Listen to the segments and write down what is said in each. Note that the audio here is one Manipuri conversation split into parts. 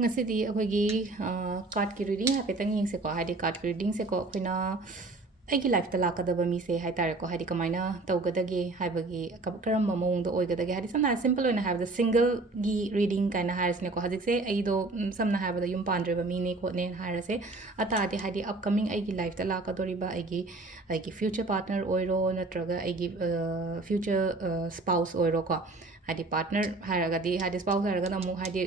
ꯉꯁꯤꯗꯤ ꯑꯩꯈꯣꯏꯒꯤ ꯀꯥꯔꯠꯀꯤ ꯔꯤꯗꯤꯡ ꯍꯥꯏꯐꯦꯠꯇꯪ ꯌꯦꯡꯁꯦꯀꯣ ꯍꯥꯏꯗꯤ ꯀꯥꯔꯠꯀꯤ ꯔꯤꯗꯤꯡꯁꯦꯀꯣ ꯑꯩꯈꯣꯏꯅ ꯑꯩꯒꯤ ꯂꯥꯏꯐꯇ ꯂꯥꯛꯀꯗꯕ ꯃꯤꯁꯦ ꯍꯥꯏꯇꯥꯔꯦꯀꯣ ꯍꯥꯏꯗꯤ ꯀꯃꯥꯏꯅ ꯇꯧꯒꯗꯒꯦ ꯍꯥꯏꯕꯒꯤ ꯀꯔꯝꯕ ꯃꯑꯣꯡꯗ ꯑꯣꯏꯒꯗꯒꯦ ꯍꯥꯏꯗꯤ ꯁꯝꯅ ꯍꯥꯏꯔꯕ ꯁꯤꯝꯄꯜ ꯑꯣꯏꯅ ꯍꯥꯏꯕꯗ ꯁꯤꯡꯒꯜꯒꯤ ꯔꯤꯗꯤꯡ ꯀꯥꯏꯅ ꯍꯥꯏꯔꯁꯤꯅꯦꯀꯣ ꯍꯧꯖꯤꯛꯁꯦ ꯑꯩꯗꯣ ꯁꯝꯅ ꯍꯥꯏꯔꯕꯗ ꯌꯨꯝ ꯄꯥꯟꯗ꯭ꯔꯤꯕ ꯃꯤꯅꯦ ꯈꯣꯠꯅꯦꯅ ꯍꯥꯏꯔꯁꯦ ꯑꯇꯥꯔꯗꯤ ꯍꯥꯏꯗꯤ ꯑꯞꯀꯃꯤꯡ ꯑꯩꯒꯤ ꯂꯥꯏꯐꯇ ꯂꯥꯛꯀꯗꯣꯔꯤꯕ ꯑꯩꯒꯤ ꯐ꯭ꯌꯨꯆꯔ ꯄꯥꯔꯠꯅꯔ ꯑꯣꯏꯔꯣ ꯅꯠꯇ꯭ꯔꯒ ꯑꯩꯒꯤ ꯐ꯭ꯌꯨꯆꯔ ꯁ꯭ꯄꯥꯎꯁ ꯑꯣꯏꯔꯣꯀꯣ ꯍꯥꯏꯗꯤ ꯄꯥꯔꯠꯅꯔ ꯍꯥꯏꯔꯒꯗꯤ ꯍꯥꯏꯗꯤ ꯁ꯭ꯄꯥꯎꯁ ꯍꯥꯏꯔꯒꯅ ꯑꯃꯨꯛ ꯍꯥꯏꯗꯤ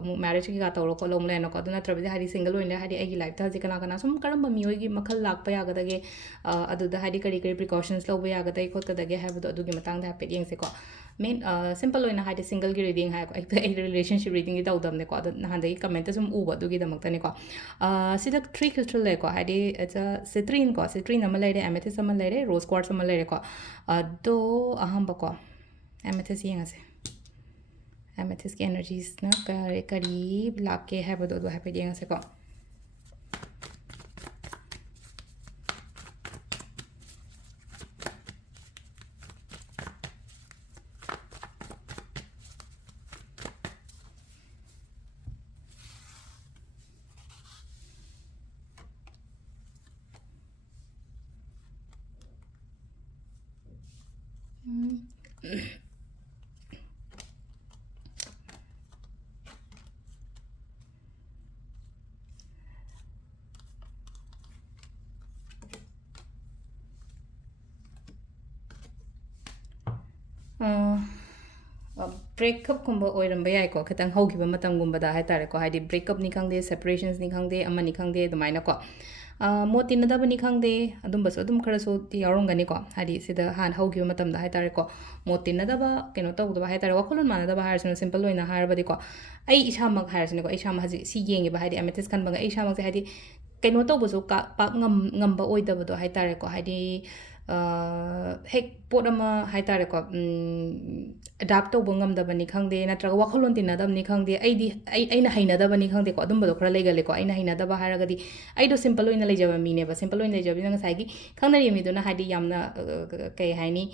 ꯑꯃꯨꯛ ꯃꯦꯔꯦꯖ ꯀꯩꯀꯥ ꯇꯧꯔꯣ ꯈꯣꯠꯂꯣ ꯑꯃꯨꯛ ꯂꯩꯔꯅꯣꯀꯣ ꯑꯗꯨ ꯅꯠꯇ꯭ꯔꯕꯗꯤ ꯍꯥꯏꯗꯤ ꯁꯤꯡꯒꯜ ꯑꯣꯏꯅ ꯍꯥꯏꯗꯤ ꯑꯩꯒꯤ ꯂꯥꯏꯐꯇ ꯍꯧꯖꯤꯛ ꯀꯅꯥ ꯀꯅꯥ ꯁꯨꯝ ꯀꯔꯝꯕ ꯃꯤꯑꯣꯏꯒꯤ ꯃꯈꯜ ꯂꯥꯛꯄ ꯌꯥꯒꯗꯒꯦ ꯑꯗꯨꯗ ꯍꯥꯏꯗꯤ ꯀꯔꯤ ꯀꯔꯤ ꯄ꯭ꯔꯤꯀꯣꯁꯟꯁ ꯂꯧꯕ ꯌꯥꯒꯗꯒꯦ ꯈꯣꯠꯀꯗꯒꯦ ꯍꯥꯏꯕꯗꯣ ꯑꯗꯨꯒꯤ ꯃꯇꯥꯡꯗ ꯍꯥꯏꯐꯦꯠ ꯌꯦꯡꯁꯦꯀꯣ ꯃꯦꯟ ꯁꯤꯝꯄꯜ ꯑꯣꯏꯅ ꯍꯥꯏꯗꯤ ꯁꯤꯡꯒꯜꯒꯤ ꯔꯤꯗꯤꯡ ꯍꯥꯏꯀꯣ ꯑꯩ ꯔꯤꯂꯦꯁꯟship ꯔꯤꯗꯤꯡꯗꯤ ꯇꯧꯗꯕꯅꯦꯀꯣ ꯑꯗꯣ ꯅꯍꯥꯟꯗꯒꯤ ꯀꯃꯦꯟꯇ ꯁꯨꯝ ꯎꯕ ꯑꯗꯨꯒꯤꯗꯃꯛꯇꯅꯦꯀꯣ ꯁꯤꯗ 3 ꯀ꯭ꯔꯤꯁꯇꯜ ꯂꯩꯀꯣ ꯍꯥꯏꯗꯤ ꯁꯤꯇ꯭ꯔꯤꯟ ꯀꯣ ꯁꯤꯇ꯭ꯔꯤꯟ ꯑꯃ ꯂꯩꯔꯦ ꯑꯦꯃꯦꯊꯤꯁ ꯑꯃ ꯂꯩꯔꯦ ꯔꯣꯁ ꯀ꯭ꯋꯥꯔꯠꯁ ꯑꯃ ꯂꯩꯔꯦꯀꯣ ꯑꯗꯣ ꯑꯍꯥꯟꯕꯀꯣ ꯑꯦꯃꯦꯊꯤꯁ ꯌꯦꯡꯉꯁꯦ ꯑꯦꯃꯦꯊꯤꯁꯀꯤ ꯑꯦꯅꯔꯖꯤꯁꯅ ꯀꯔꯤ ꯂꯥꯛꯀꯦ ꯍꯥꯏꯕꯗꯣ ꯑꯗꯨ ꯍꯥꯏꯐꯦꯠ ꯌꯦꯡꯉꯁꯦꯀꯣ ꯕ꯭ꯔꯦꯛꯀꯞꯀꯨꯝꯕ ꯑꯣꯏꯔꯝꯕ ꯌꯥꯏꯀꯣ ꯈꯤꯇꯪ ꯍꯧꯈꯤꯕ ꯃꯇꯝꯒꯨꯝꯕꯗ ꯍꯥꯏꯇꯥꯔꯦꯀꯣ ꯍꯥꯏꯗꯤ ꯕ꯭ꯔꯦꯛꯀꯞꯅꯤ ꯈꯪꯗꯦ ꯁꯦꯄꯔꯦꯁꯟꯁꯅꯤ ꯈꯪꯗꯦ ꯑꯃꯅꯤ ꯈꯪꯗꯦ ꯑꯗꯨꯃꯥꯏꯅꯀꯣ ꯃꯣꯠ ꯇꯤꯟꯅꯗꯕꯅꯤ ꯈꯪꯗꯦ ꯑꯗꯨꯝꯕꯁꯨ ꯑꯗꯨꯝ ꯈꯔꯁꯨ ꯌꯥꯎꯔꯝꯒꯅꯤꯀꯣ ꯍꯥꯏꯗꯤ ꯁꯤꯗ ꯍꯥꯟꯅ ꯍꯧꯈꯤꯕ ꯃꯇꯝꯗ ꯍꯥꯏꯇꯥꯔꯦꯀꯣ ꯃꯣꯠ ꯇꯤꯟꯅꯗꯕ ꯀꯩꯅꯣ ꯇꯧꯗꯕ ꯍꯥꯏꯇꯥꯔꯦ ꯋꯥꯈꯜꯂꯣꯟ ꯃꯥꯟꯅꯗꯕ ꯍꯥꯏꯔꯁꯤꯅ ꯁꯤꯝꯄꯜ ꯑꯣꯏꯅ ꯍꯥꯏꯔꯕꯗꯤꯀꯣ ꯑꯩ ꯏꯁꯥꯃꯛ ꯍꯥꯏꯔꯁꯤꯅꯦꯀꯣ ꯑꯩ ꯏꯁꯥꯃꯛ ꯍꯧꯖꯤꯛ ꯁꯤ ꯌꯦꯡꯉꯤꯕ ꯍꯥꯏꯗꯤ ꯑꯦꯃꯦꯊꯤꯁ ꯈꯟꯕꯒ ꯑꯩ ꯏꯁꯥꯃꯛꯁꯦ ꯍꯥꯏꯗꯤ ꯀꯩꯅꯣ ꯇꯧꯕꯁꯨ ꯄꯥꯛ ꯉꯝꯕ ꯑꯣꯏꯗꯕꯗꯣ ꯍꯥꯏꯇꯥꯔꯦꯀꯣ ꯍꯥꯏꯗꯤ ꯍꯦꯛ ꯄꯣꯠ ꯑꯃ ꯍꯥꯏꯇꯥꯔꯦꯀꯣ ꯑꯦꯗꯥꯞ ꯇꯧꯕ ꯉꯝꯗꯕꯅꯤ ꯈꯪꯗꯦ ꯅꯠꯇ꯭ꯔꯒ ꯋꯥꯈꯜꯂꯣꯟ ꯇꯤꯟꯅꯗꯕꯅꯤ ꯈꯪꯗꯦ ꯑꯩꯅ ꯍꯩꯅꯗꯕꯅꯤ ꯈꯪꯗꯦꯀꯣ ꯑꯗꯨꯝꯕꯗो ꯈꯔ ꯂꯩꯒꯜꯂꯦꯀꯣ ꯑꯩꯅ ꯍꯩꯅꯗꯕ ꯍꯥꯏꯔꯒꯗꯤ ꯑꯩꯗꯣ ꯁꯤꯝꯄꯜ ꯑꯣꯏꯅ ꯂꯩꯖꯕ ꯃꯤꯅꯦꯕ ꯁꯤꯝꯄꯜ ꯑꯣꯏꯅ ꯂꯩꯖꯕꯅꯤꯅ ꯉꯁꯥꯏꯒꯤ ꯈꯪꯅꯔꯤꯕ ꯃꯤꯗꯨꯅ ꯍꯥꯏꯗꯤ ꯌꯥꯝꯅ ꯀꯩ ꯍꯥꯏꯅꯤ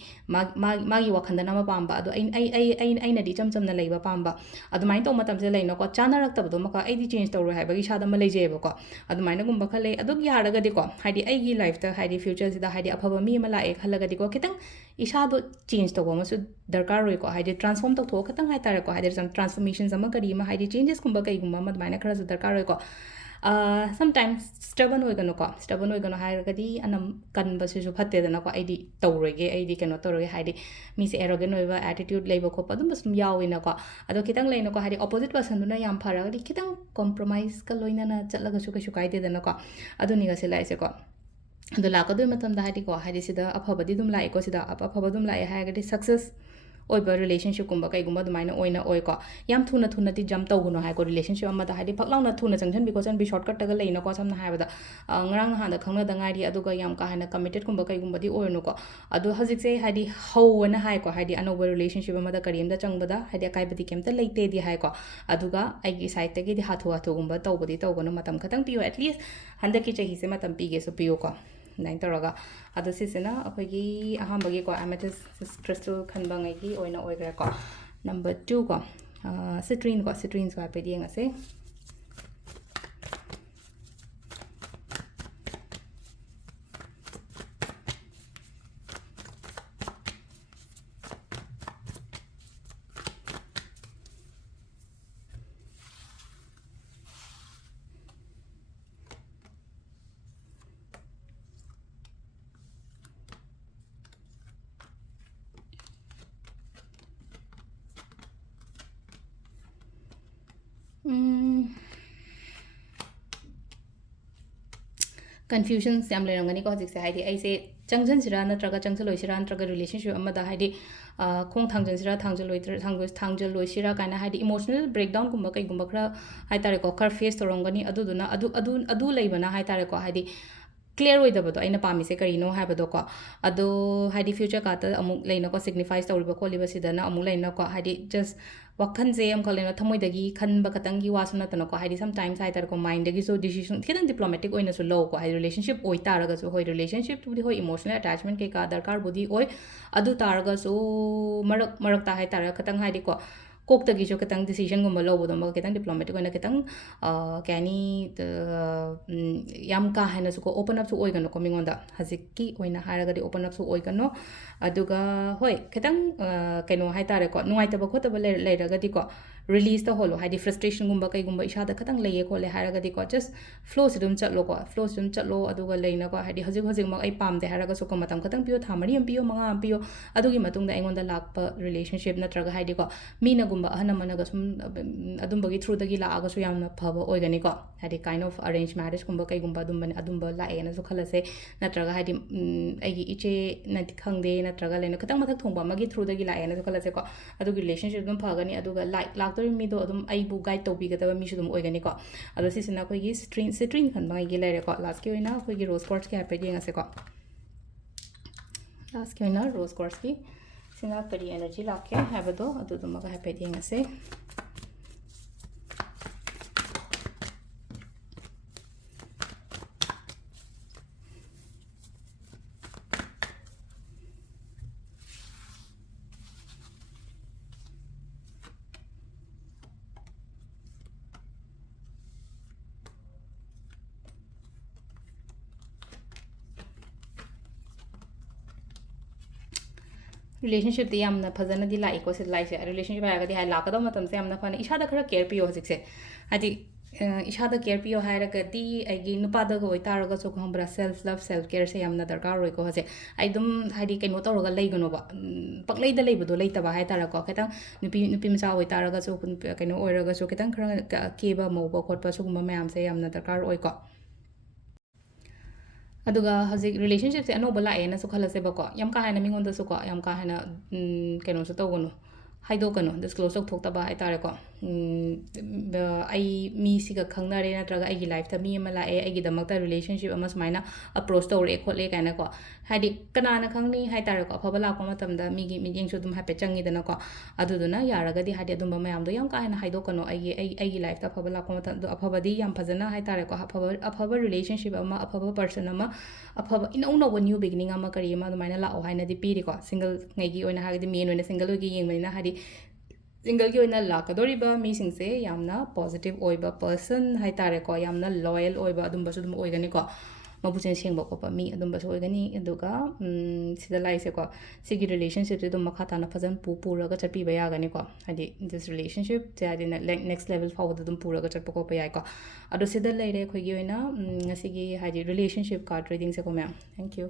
ꯃꯥꯒꯤ ꯋꯥꯈꯟꯗꯅ ꯑꯃ ꯄꯥꯝꯕ ꯑꯗꯣ ꯑꯩꯅꯗꯤ ꯏꯆꯝ ꯆꯝꯅ ꯂꯩꯕ ꯄꯥꯝꯕ ꯑꯗꯨꯃꯥꯏꯅ ꯇꯧꯕ ꯃꯇꯝꯁꯤꯗ ꯂꯩꯅꯀꯣ ꯆꯥꯅꯔꯛꯇꯕꯗꯣ ꯑꯃꯀ ꯑꯩꯗꯤ ꯆꯦꯟꯖ ꯇꯧꯔꯣꯏ ꯍꯥꯏꯕꯒꯤ ꯏꯁꯥꯗ ꯑꯃ ꯂꯩꯖꯩꯑꯕꯀꯣ ꯑꯗꯨꯃꯥꯏꯅꯒꯨꯝꯕ ꯈꯔ ꯂꯩ ꯑꯗꯨꯝ ꯌꯥꯔꯒꯗꯤꯀꯣ ꯍꯥꯏꯗꯤ ꯑꯩꯒꯤ ꯂꯥꯏꯐꯇ ꯍꯥꯏꯗꯤ ꯐ꯭ꯌꯨꯆꯔꯁꯤꯗ ꯍꯥꯏꯗꯤ ꯑꯐꯕ ꯃꯤ ꯑꯃ ꯂꯥꯛꯑꯦ ꯈꯜꯂꯒꯗꯤꯀꯣ ꯈꯤꯇꯪ ꯏꯁꯥꯗꯣ ꯆꯦꯟꯖ ꯇꯧꯕ ꯑꯃꯁꯨ ꯗꯔꯀꯥꯔ ꯑꯣꯏꯀꯣ ꯍꯥꯏꯗꯤ ꯇ꯭ꯔꯥꯟꯁꯐꯣꯔꯝ ꯇꯧꯊꯣꯛꯑ ꯈꯤꯇꯪ ꯍꯥꯏꯇꯥꯔꯦꯀꯣ ꯍꯥꯏꯗꯤ ꯇ꯭ꯔꯥꯟꯁꯐꯣꯔꯃꯦꯁꯟꯁ ꯑꯃ ꯀꯔꯤ ꯑꯃ ꯍꯥꯏꯗꯤ ꯆꯦꯟꯖꯦꯁꯀꯨꯝꯕ ꯀꯩꯒꯨꯝꯕ ꯑꯃ ꯑꯗꯨꯃꯥꯏꯅ ꯈꯔꯁꯨ ꯗꯔꯀꯥꯔ ꯑꯣꯏꯀꯣ ꯁꯝꯇꯥꯏꯝꯁ ꯁ꯭ꯇꯕꯟ ꯑꯣꯏꯒꯅꯨꯀꯣ ꯁ꯭ꯇꯕꯟ ꯑꯣꯏꯒꯅꯨ ꯍꯥꯏꯔꯒꯗꯤ ꯀꯟꯕꯁꯤꯁꯨ ꯐꯠꯇꯦꯗꯅꯀꯣ ꯑꯩꯗꯤ ꯇꯧꯔꯣꯏꯒꯦ ꯑꯩꯗꯤ ꯀꯩꯅꯣ ꯇꯧꯔꯣꯏꯒꯦ ꯍꯥꯏꯗꯤ ꯃꯤꯁꯦ ꯑꯦꯔꯣꯒꯦꯟ ꯑꯣꯏꯕ ꯑꯦꯇꯤꯇ꯭ꯌꯨꯠ ꯂꯩꯕ ꯈꯣꯠꯄ ꯑꯗꯨꯝꯕꯁꯨ ꯑꯗꯨꯝ ꯌꯥꯎꯋꯤꯅꯀꯣ ꯑꯗꯣ ꯈꯤꯇꯪ ꯂꯩꯅꯀꯣ ꯍꯥꯏꯗꯤ ꯑꯣꯄꯣꯖꯤꯠ ꯄꯔꯁꯟꯗꯨꯅ ꯌꯥꯝ ꯐꯔꯒꯗꯤ ꯈꯤꯇꯪ ꯀꯣꯝꯄ꯭ꯔꯣꯃꯥꯏꯁꯀ ꯂꯣꯏꯅꯅ ꯆꯠꯂꯒꯁꯨ ꯀꯩꯁꯨ ꯀꯥꯏꯗꯦꯗꯅꯀꯣ ꯑꯗꯨꯅꯤ ꯉꯁꯤ ꯂꯥꯛꯏꯁꯦꯀꯣ ꯑꯗꯣ ꯂꯥꯛꯀꯗꯣꯏ ꯃꯇꯝꯗ ꯍꯥꯏꯗꯤꯀꯣ ꯍꯥꯏꯗꯤ ꯁꯤꯗ ꯑꯐꯕꯗꯤ ꯑꯗꯨꯝ ꯂꯥꯛꯑꯦꯀꯣ ꯁꯤꯗ ꯑꯐꯕ ꯑꯗꯨꯝ ꯂꯥꯛꯑꯦ ꯍꯥꯏꯔꯒꯗꯤ ꯁꯛꯁꯦꯁ ꯑꯣꯏꯕ ꯔꯤꯂꯦꯁꯟshipꯀꯨꯝꯕ ꯀꯩꯒꯨꯝꯕ ꯑꯗꯨꯃꯥꯏꯅ ꯑꯣꯏꯀꯣ ꯌꯥꯝ ꯊꯨꯅꯗꯤ ꯖꯝp ꯇꯧꯒꯅꯨ ꯍꯥꯏꯀꯣ ꯔꯤꯂꯦꯁꯟship ꯑꯃꯗ ꯍꯥꯏꯗꯤ ꯐꯛ ꯂꯥꯎꯅ ꯊꯨꯅ ꯆꯪꯁꯤꯟꯕꯤ ꯈꯣꯠꯆꯟꯕꯤ ꯁꯣꯔꯠꯀꯠꯇꯒ ꯂꯩꯅꯀꯣ ꯁꯝꯅ ꯍꯥꯏꯔꯕꯗ ꯉꯔꯥꯡ ꯅꯍꯥꯟꯗ ꯈꯪꯅꯗ ꯉꯥꯏꯔꯤ ꯑꯗꯨꯒ ꯌꯥꯝ ꯀꯥ ꯍꯦꯟꯅ ꯀꯃꯤꯇꯦꯗꯀꯨꯝꯕ ꯀꯩꯒꯨꯝꯕꯗꯤ ꯑꯣꯏꯔꯅꯨꯀꯣ ꯑꯗꯣ ꯍꯧꯖꯤꯛꯁꯦ ꯍꯥꯏꯗꯤ ꯍꯧꯑꯅ ꯍꯥꯏꯀꯣ ꯍꯥꯏꯗꯤ ꯑꯅꯧꯕ ꯔꯤꯂꯦꯁꯟship ꯑꯃꯗ ꯀꯔꯤꯝꯇ ꯆꯪꯕꯗ ꯍꯥꯏꯗꯤ ꯑꯀꯥꯏꯕꯗꯤ ꯀꯩꯝꯇ ꯂꯩꯇꯦꯗꯤ ꯍꯥꯏꯀꯣ ꯑꯗꯨꯒ ꯑꯩꯒꯤ ꯁꯥꯏꯠꯇꯒꯤꯗꯤ ꯍꯥꯊꯨ ꯍꯥꯊꯨꯒꯨꯝꯕ ꯇꯧꯕꯗꯤ ꯇꯧꯒꯅꯨ ꯃꯇꯝ ꯈꯤꯇꯪ ꯄꯤꯌꯣ ꯑꯦꯠꯂꯤꯁ ꯍꯟꯗꯛꯀꯤ ꯆꯍꯤꯁꯦ ꯃꯇꯝ ꯄꯤꯒꯦꯁꯨ ꯄꯤꯌꯨꯀꯣ ꯑꯗꯨꯃꯥꯏꯅ ꯇꯧꯔꯒ ꯑꯗꯣ ꯁꯤꯁꯤꯅ ꯑꯩꯈꯣꯏꯒꯤ ꯑꯍꯥꯟꯕꯒꯤꯀꯣ ꯑꯦꯃꯦꯊꯤꯁ ꯀ꯭ꯔꯤꯁꯇꯜ ꯈꯟꯕꯉꯩꯒꯤ ꯑꯣꯏꯅ ꯑꯣꯏꯈ꯭ꯔꯦꯀꯣ ꯅꯝꯕꯔ 2 ꯀꯣ ꯁꯤꯇ꯭ꯔꯤꯟꯁꯨ ꯍꯥꯏꯐꯦꯠ ꯌꯦꯡꯉꯁꯦ ꯀꯟꯐ꯭ꯌꯨꯖꯟꯁ ꯌꯥꯝ ꯂꯩꯔꯝꯒꯅꯤꯀꯣ ꯍꯧꯖꯤꯛꯁꯦ ꯍꯥꯏꯗꯤ ꯑꯩꯁꯦ ꯆꯪꯁꯤꯟꯁꯤꯔꯥ ꯅꯠꯇ꯭ꯔꯒ ꯆꯪꯁꯤꯜꯂꯣꯏꯁꯤꯔꯥ ꯅꯠꯇ꯭ꯔꯒ ꯔꯤꯂꯦꯁꯟship ꯑꯃꯗ ꯍꯥꯏꯗꯤ ꯈꯣꯡ ꯊꯥꯡꯖꯤꯟꯁꯤꯔꯥ ꯊꯥꯡꯖꯤꯜꯂꯣꯏꯁꯤꯔꯥ ꯀꯥꯏꯅ ꯍꯥꯏꯗꯤ ꯏꯃꯣꯁꯅꯦꯜ ꯕ꯭ꯔꯦꯛꯗꯥꯎꯟꯒꯨꯝꯕ ꯀꯩꯒꯨꯝꯕ ꯈꯔ ꯍꯥꯏꯇꯥꯔꯦꯀꯣ ꯈꯔ ꯐꯦꯁ ꯇꯧꯔꯝꯒꯅꯤ ꯑꯗꯨꯗꯨꯅ ꯑꯗꯨ ꯂꯩꯕꯅ ꯍꯥꯏꯇꯥꯔꯦꯀꯣ ꯍꯥꯏꯗꯤ ꯀ꯭ꯂꯤꯌꯔ ꯑꯣꯏꯗꯕꯗꯣ ꯑꯩꯅ ꯄꯥꯝꯃꯤꯁꯦ ꯀꯔꯤꯅꯣ ꯍꯥꯏꯕꯗꯣꯀꯣ ꯑꯗꯣ ꯍꯥꯏꯗꯤ ꯐ꯭ꯌꯨꯆꯔ ꯀꯥꯔꯠꯇ ꯑꯃꯨꯛ ꯂꯩꯅꯀꯣ ꯁꯤꯒꯅꯤꯐꯥꯏꯁ ꯇꯧꯔꯤꯕ ꯈꯣꯠꯂꯤꯕꯁꯤꯗꯅ ꯑꯃꯨꯛ ꯂꯩꯅꯀꯣ ꯍꯥꯏꯗꯤ ꯖꯁ ꯋꯥꯈꯟꯁꯦ ꯑꯃꯈꯛ ꯂꯩꯅ ꯊꯃꯣꯏꯗꯒꯤ ꯈꯟꯕ ꯈꯇꯪꯒꯤ ꯋꯥꯁꯨ ꯅꯠꯇꯅꯀꯣ ꯍꯥꯏꯗꯤ ꯁꯝꯇꯥꯏꯝꯁ ꯍꯥꯏꯇꯥꯔꯦꯀꯣ ꯃꯥꯏꯟꯗꯒꯤꯁꯨ ꯗꯤꯁꯤꯖꯟ ꯈꯤꯇꯪ ꯗꯤꯄ꯭ꯂꯣꯃꯦꯇꯤꯛ ꯑꯣꯏꯅꯁꯨ ꯂꯧꯀꯣ ꯍꯥꯏꯗꯤ ꯔꯤꯂꯦꯁꯟship ꯑꯣꯏ ꯇꯥꯔꯒꯁꯨ ꯍꯣꯏ ꯔꯤꯂꯦꯁꯟshipꯇꯨꯕꯨꯗꯤ ꯍꯣꯏ ꯏꯃꯣꯁꯅꯦꯜ ꯑꯦꯇꯦꯆꯃꯦꯟꯠ ꯀꯩꯀꯥ ꯗꯔꯀꯥꯔꯕꯨꯗꯤ ꯑꯣꯏ ꯑꯗꯨ ꯇꯥꯔꯒꯁꯨ ꯃꯔꯛꯇ ꯍꯥꯏꯇꯥꯔꯦ ꯈꯤꯇꯪ ꯍꯥꯏꯗꯤꯀꯣ ꯀꯣꯛꯇꯒꯤꯁꯨ ꯈꯤꯇꯪ ꯗꯤꯁꯤꯖꯟꯒꯨꯝꯕ ꯂꯧꯕꯗꯨꯃ ꯈꯤꯇꯪ ꯗꯤꯄ꯭ꯂꯣꯃꯦꯇꯤꯛ ꯑꯣꯏꯅ ꯈꯤꯇꯪ ꯀꯩ ꯍꯥꯏꯅꯤ ꯌꯥꯝ ꯀꯥ ꯍꯦꯟꯅꯁꯨꯀꯣ ꯑꯣꯄꯟ ꯑꯞꯁꯨ ꯑꯣꯏꯒꯅꯨꯀꯣ ꯃꯤꯉꯣꯟꯗ ꯍꯧꯖꯤꯛꯀꯤ ꯑꯣꯏꯅ ꯍꯥꯏꯔꯒꯗꯤ ꯑꯣꯄꯟ ꯑꯞꯁꯨ ꯑꯣꯏꯒꯅꯨ ꯑꯗꯨꯒ ꯍꯣꯏ ꯈꯤꯇꯪ ꯀꯩꯅꯣ ꯍꯥꯏꯇꯥꯔꯦꯀꯣ ꯅꯨꯡꯉꯥꯏꯇꯕ ꯈꯣꯠꯇꯕ ꯂꯩꯔꯒꯗꯤꯀꯣ ꯔꯤꯂꯤꯁ ꯇꯧꯍꯜꯂꯣ ꯍꯥꯏꯗꯤ ꯐ꯭ꯔꯁꯇ꯭ꯔꯦꯁꯟꯒꯨꯝꯕ ꯀꯩꯒꯨꯝꯕ ꯏꯁꯥꯗ ꯈꯤꯇꯪ ꯂꯩꯌꯦ ꯈꯣꯠꯂꯦ ꯍꯥꯏꯔꯒꯗꯤꯀꯣ ꯖꯁ ꯐ꯭ꯂꯣꯁꯤ ꯑꯗꯨꯝ ꯆꯠꯂꯣꯀꯣ ꯐ꯭ꯂꯣꯁꯤ ꯑꯗꯨꯝ ꯆꯠꯂꯣ ꯑꯗꯨꯒ ꯂꯩꯅꯀꯣ ꯍꯥꯏꯗꯤ ꯍꯧꯖꯤꯛꯃꯛ ꯑꯩ ꯄꯥꯝꯗꯦ ꯍꯥꯏꯔꯒꯁꯨꯀꯣ ꯃꯇꯝ ꯈꯤꯇꯪ ꯄꯤꯌꯣ ꯊꯥ 4 ꯑꯃ ꯄꯤꯌꯣ 5 ꯑꯃ ꯄꯤꯌꯣ ꯑꯗꯨꯒꯤ ꯃꯇꯨꯡꯗ ꯑꯩꯉꯣꯟꯗ ꯂꯥꯛꯄ ꯔꯤꯂꯦꯁꯟꯁꯤꯞ ꯅꯠꯇ꯭ꯔꯒ ꯍꯥꯏꯗꯤꯀꯣ ꯃꯤꯅꯒꯨꯝꯕ ꯑꯍꯟ ꯑꯃꯅꯒ ꯁꯨꯝ ꯑꯗꯨꯝꯕꯒꯤ ꯊ꯭ꯔꯨꯗꯒꯤ ꯂꯥꯛꯑꯒꯁꯨ ꯌꯥꯝꯅ ꯐꯕ ꯑꯣꯏꯒꯅꯤꯀꯣ ꯍꯥꯏꯗꯤ ꯀꯥꯏꯟ ꯑꯣꯐ ꯑꯔꯦꯟꯖ ꯃꯦꯔꯦꯖꯀꯨꯝꯕ ꯀꯩꯒꯨꯝꯕ ꯑꯗꯨꯝꯕ ꯂꯥꯛꯑꯦꯅꯁꯨ ꯈꯜꯂꯁꯦ ꯅꯠꯇ꯭ꯔꯒ ꯍꯥꯏꯗꯤ ꯑꯩꯒꯤ ꯏꯆꯦꯅꯗꯤ ꯈꯪꯗꯦ ꯅꯠꯇ꯭ꯔꯒ ꯂꯩꯅ ꯈꯤꯇꯪ ꯃꯊꯛ ꯊꯣꯡꯕ ꯑꯃꯒꯤ ꯊ꯭ꯔꯨꯗꯒꯤ ꯂꯥꯛꯑꯦꯅꯁꯨ ꯈꯜꯂꯁꯦꯀꯣ ꯑꯗꯨꯒꯤ ꯔꯤꯂꯦꯁꯟꯁꯤꯞ ꯑꯗꯨꯝ ꯐꯒꯅꯤ ꯑꯗꯨꯒ ꯂꯥꯛꯇꯣꯔꯤꯕ ꯃꯤꯗꯣ ꯑꯗꯨꯝ ꯑꯩꯕꯨ ꯒꯥꯏꯗ ꯇꯧꯕꯤꯒꯗꯕ ꯃꯤꯁꯨ ꯑꯗꯨꯝ ꯑꯣꯏꯒꯅꯤꯀꯣ ꯑꯗꯣ ꯁꯤꯁꯤꯅ ꯑꯩꯈꯣꯏꯒꯤ ꯁꯤꯇ꯭ꯔꯤꯟ ꯈꯟꯕꯉꯩꯒꯤ ꯂꯩꯔꯦꯀꯣ ꯂꯥꯁꯀꯤ ꯑꯣꯏꯅ ꯑꯩꯈꯣꯏꯒꯤ ꯔꯣꯁ ꯀꯣꯔꯠꯁꯀꯤ ꯍꯥꯏꯐꯦꯠ ꯌꯦꯡꯉꯁꯦꯀꯣ ꯂꯥꯁꯀꯤ ꯑꯣꯏꯅ ꯔꯣꯁ ꯀꯣꯔꯠꯁꯀꯤ ꯁꯤꯅ ꯀꯔꯤ 에너지 ꯂꯥꯛꯀꯦ ꯍꯥꯏꯕꯗꯣ ꯑꯗꯨꯗꯨꯃꯒ ꯍꯥꯏꯐꯦꯠ ꯌꯦꯡꯉꯁꯦ ꯔꯤꯂꯦꯁꯟꯁꯤꯞꯇꯤ ꯌꯥꯝꯅ ꯐꯖꯅꯗꯤ ꯂꯥꯛꯏꯀꯣ ꯁꯤꯗ ꯂꯥꯛꯏꯁꯦ ꯔꯤꯂꯦꯁꯟꯁꯤꯞ ꯍꯥꯏꯔꯒꯗꯤ ꯂꯥꯛꯀꯗꯕ ꯃꯇꯝꯁꯦ ꯌꯥꯝꯅ ꯐꯅ ꯏꯁꯥꯗ ꯈꯔ ꯀꯦꯌꯔ ꯄꯤꯌꯣ ꯍꯧꯖꯤꯛꯁꯦ ꯍꯥꯏꯗꯤ ꯏꯁꯥꯗ ꯀꯦꯌꯔ ꯄꯤꯌꯣ ꯍꯥꯏꯔꯒꯗꯤ ꯑꯩꯒꯤ ꯅꯨꯄꯥꯗꯒ ꯑꯣꯏꯇꯥꯔꯒꯁꯨ ꯈꯪꯕ꯭ꯔꯥ ꯁꯦꯜꯐ ꯂꯞ ꯁꯦꯜꯐ ꯀꯦꯌꯔꯁꯦ ꯌꯥꯝꯅ ꯗꯔꯀꯥꯔ ꯑꯣꯏꯀꯣ ꯍꯧꯖꯤꯛ ꯑꯩ ꯑꯗꯨꯝ ꯍꯥꯏꯗꯤ ꯀꯩꯅꯣ ꯇꯧꯔꯒ ꯂꯩꯒꯅꯣꯕ ꯄꯛꯂꯩꯗ ꯂꯩꯕꯗꯣ ꯂꯩꯇꯕ ꯍꯥꯏꯇꯥꯔꯦꯀꯣ ꯈꯤꯇꯪ ꯅꯨꯄꯤ ꯃꯆꯥ ꯑꯣꯏꯇꯥꯔꯒꯁꯨ ꯀꯩꯅꯣ ꯑꯣꯏꯔꯒꯁꯨ ꯈꯤꯇꯪ ꯈꯔ ꯀꯦꯕ ꯃꯧꯕ ꯈꯣꯠꯄ ꯁꯤꯒꯨꯝꯕ ꯃꯌꯥꯝꯁꯦ ꯌꯥꯝꯅ ꯗꯔꯀꯥꯔ ꯑꯣꯏꯀꯣ ꯑꯗꯨꯒ ꯍꯧꯖꯤꯛ ꯔꯤꯂꯦꯁꯟꯁꯤꯞꯁꯦ ꯑꯅꯧꯕ ꯂꯥꯛꯑꯦꯅꯁꯨ ꯈꯜꯂꯁꯦꯕꯀꯣ ꯌꯥꯝ ꯀꯥ ꯍꯦꯟꯅ ꯃꯤꯉꯣꯟꯗꯁꯨꯀꯣ ꯌꯥꯝ ꯀꯥ ꯍꯦꯟꯅ ꯀꯩꯅꯣꯁꯨ ꯇꯧꯒꯅꯨ ꯍꯥꯏꯗꯣꯛꯀꯅꯨ ꯗꯤꯁꯀ꯭ꯂꯣꯁ ꯇꯧꯊꯣꯛꯇꯕ ꯍꯥꯏꯇꯥꯔꯦꯀꯣ ꯑꯩ ꯃꯤꯁꯤꯒ ꯈꯪꯅꯔꯦ ꯅꯠꯇ꯭ꯔꯒ ꯑꯩꯒꯤ ꯂꯥꯏꯐꯇ ꯃꯤ ꯑꯃ ꯂꯥꯛꯑꯦ ꯑꯩꯒꯤꯗꯃꯛꯇ ꯔꯤꯂꯦꯁꯟꯁꯤꯞ ꯑꯃ ꯁꯨꯃꯥꯏꯅ ꯑꯄ꯭ꯔꯣꯆ ꯇꯧꯔꯛꯑꯦ ꯈꯣꯠꯂꯦ ꯀꯥꯏꯅꯀꯣ ꯍꯥꯏꯗꯤ ꯀꯅꯥꯅ ꯈꯪꯅꯤ ꯍꯥꯏꯇꯥꯔꯦꯀꯣ ꯑꯐꯕ ꯂꯥꯛꯄ ꯃꯇꯝꯗ ꯃꯤꯒꯤ ꯃꯤꯠꯌꯦꯡꯁꯨ ꯑꯗꯨꯝ ꯍꯥꯏꯐꯦꯠ ꯆꯪꯉꯤꯗꯅꯀꯣ ꯑꯗꯨꯗꯨꯅ ꯌꯥꯔꯒꯗꯤ ꯍꯥꯏꯗꯤ ꯑꯗꯨꯝꯕ ꯃꯌꯥꯝꯗꯣ ꯌꯥꯝ ꯀꯥ ꯍꯦꯟꯅ ꯍꯥꯏꯗꯣꯛꯀꯅꯨ ꯑꯩꯒꯤ ꯂꯥꯏꯐꯇ ꯑꯐꯕ ꯂꯥꯛꯄ ꯃꯇꯝꯗ ꯑꯐꯕꯗꯤ ꯌꯥꯝ ꯐꯖꯅ ꯍꯥꯏꯇꯥꯔꯦꯀꯣ ꯑꯐꯕ ꯔꯤꯂꯦꯁꯟꯁꯤꯞ ꯑꯃ ꯑꯐꯕ ꯄꯔꯁꯟ ꯑꯃ ꯑꯐꯕ ꯏꯅꯧ ꯅꯧꯕ ꯅ꯭ꯌꯨ ꯕꯤꯒꯤꯅꯤꯡ ꯑꯃ ꯀꯔꯤ ꯑꯃ ꯑꯗꯨꯃꯥꯏꯅ ꯂꯥꯛꯑꯣ ꯍꯥꯏꯅꯗꯤ ꯄꯤꯔꯤꯀꯣ ꯁꯤꯡꯒꯜꯉꯩꯒꯤ ꯑꯣꯏꯅ ꯍꯥꯏꯔꯒꯗꯤ ꯃꯦꯟ ꯑꯣꯏꯅ ꯁꯤꯡꯒꯜ ꯑꯣꯏꯒꯤ ꯌꯦꯡꯕꯅꯤꯅ ꯍꯥꯏꯗꯤ ꯁꯤꯡꯒꯜꯒꯤ ꯑꯣꯏꯅ ꯂꯥꯛꯀꯗꯧꯔꯤꯕ ꯃꯤꯁꯤꯡꯁꯦ ꯌꯥꯝꯅ ꯄꯣꯖꯤꯇꯤቭ ꯑꯣꯏꯕ ꯄꯔꯁꯟ ꯍꯥꯏꯇꯥꯔꯦꯀꯣ ꯌꯥꯝꯅ ꯂꯣꯌꯦꯜ ꯑꯣꯏꯕ ꯑꯗꯨꯝꯕꯁꯨ ꯑꯗꯨꯝ ꯑꯣꯏꯒꯅꯤꯀꯣ ꯃꯕꯨꯛꯆꯦꯜ ꯁꯦꯡꯕ ꯈꯣꯠꯄ ꯃꯤ ꯑꯗꯨꯝꯕꯁꯨ ꯑꯣꯏꯒꯅꯤ ꯑꯗꯨꯒ ꯁꯤꯗ ꯂꯥꯛꯏꯁꯦꯀꯣ ꯁꯤꯒꯤ ꯔꯤꯂꯦꯁꯟꯁꯤꯞꯁꯦ ꯑꯗꯨꯝ ꯃꯈꯥ ꯇꯥꯅ ꯐꯖꯅ ꯄꯨꯔꯒ ꯆꯠꯄꯤꯕ ꯌꯥꯒꯅꯤꯀꯣ ꯍꯥꯏꯗꯤ ꯗꯤꯁ ꯔꯤꯂꯦꯁꯟꯁꯤꯞꯁꯦ ꯍꯥꯏꯗꯤ ꯅꯦꯛꯁ ꯂꯦꯚꯦꯜ ꯐꯥꯎꯕꯗ ꯑꯗꯨꯝ ꯄꯨꯔꯒ ꯆꯠꯄ ꯈꯣꯠꯄ ꯌꯥꯏꯀꯣ ꯑꯗꯣ ꯁꯤꯗ ꯂꯩꯔꯦ ꯑꯩꯈꯣꯏꯒꯤ ꯑꯣꯏꯅ ꯉꯁꯤꯒꯤ ꯍꯥꯏꯗꯤ ꯔꯤꯂꯦꯁꯟꯁꯤꯞ ꯀꯥꯔꯗ ꯔꯤꯗꯤꯡꯁꯦꯀꯣ ꯃꯌꯥꯝ ꯊꯦꯡꯛ ꯌꯨ